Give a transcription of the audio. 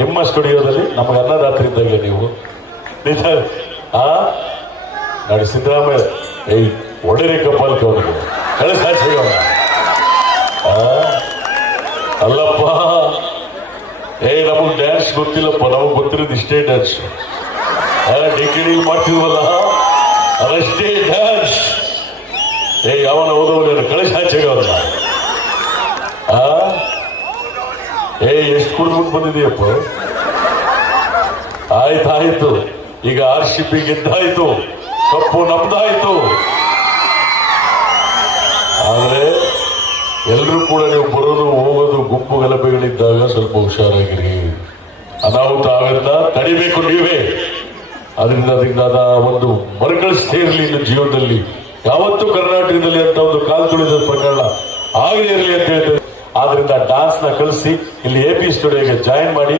ನಿಮ್ಮ ಸ್ಟುಡಿಯೋದಲ್ಲಿ ನಮಗೆ ಅನ್ನದಾತ್ರಿ ಇದ್ದಾಗ ನೀವು ನಿಜ ನೋಡಿ ಸಿದ್ದರಾಮಯ್ಯ ಏಯ್ ಒಡೆರೆ ಕಪಾಲ್ಕೆ ಅವನಿಗೆ ಕಳಿಸಾಚಿಗೋಣ ಅಲ್ಲಪ್ಪ ನಮಗ್ ಡ್ಯಾನ್ಸ್ ಗೊತ್ತಿಲ್ಲಪ್ಪ, ನಮಗ್ ಗೊತ್ತಿರೋದು ಇಷ್ಟೇ ಡ್ಯಾನ್ಸ್. ಡಿಗ್ರಿ ಮಾಡ್ತಿದ್ವಲ್ಲ ಅದಷ್ಟೇ ಡ್ಯಾನ್ಸ್. ಯಾವನ ಓದೋನು ಕಳಿಸಾಚಿಗೋಣ. ಎಷ್ಟು ಕುಡಿದ್ಬಿಟ್ಟು ಬಂದಿದೆಯಪ್ಪ. ಆಯ್ತಾಯ್ತು, ಈಗ RCB ಗೆದ್ದಾಯ್ತು, ಕಪ್ಪು ನಮ್ದಾಯ್ತು. ಆದ್ರೆ ಎಲ್ಲರೂ ಕೂಡ ನೀವು ಬರೋದು ಹೋಗೋದು ಗುಂಪು ಗಲಭೆಗಳಿದ್ದಾಗ ಸ್ವಲ್ಪ ಹುಷಾರಾಗಿರಿ. ಅನಾಹುತ ಆಗಲ್ಲ, ತಡಿಬೇಕು ನೀವೇ. ಅದರಿಂದ ಅದಕ್ಕಾದ ಒಂದು ಮರುಕಳಿಸ್ತೇ ಇರಲಿ ಇನ್ನು ಜೀವನದಲ್ಲಿ. ಯಾವತ್ತೂ ಕರ್ನಾಟಕದಲ್ಲಿ ಅಂತ ಒಂದು ಕಾಲು ತುಳಿದ ಪ್ರಕರಣ ಆಗಲೇ ಇರಲಿ ಅಂತ ಹೇಳ್ತಾರೆ. ಆದ್ರಿಂದ ಡಾನ್ಸ್ ನ ಕಲಿಸಿ ಇಲ್ಲಿ AP ಸ್ಟುಡಿಯೋಗೆ ಜಾಯಿನ್ ಮಾಡಿ.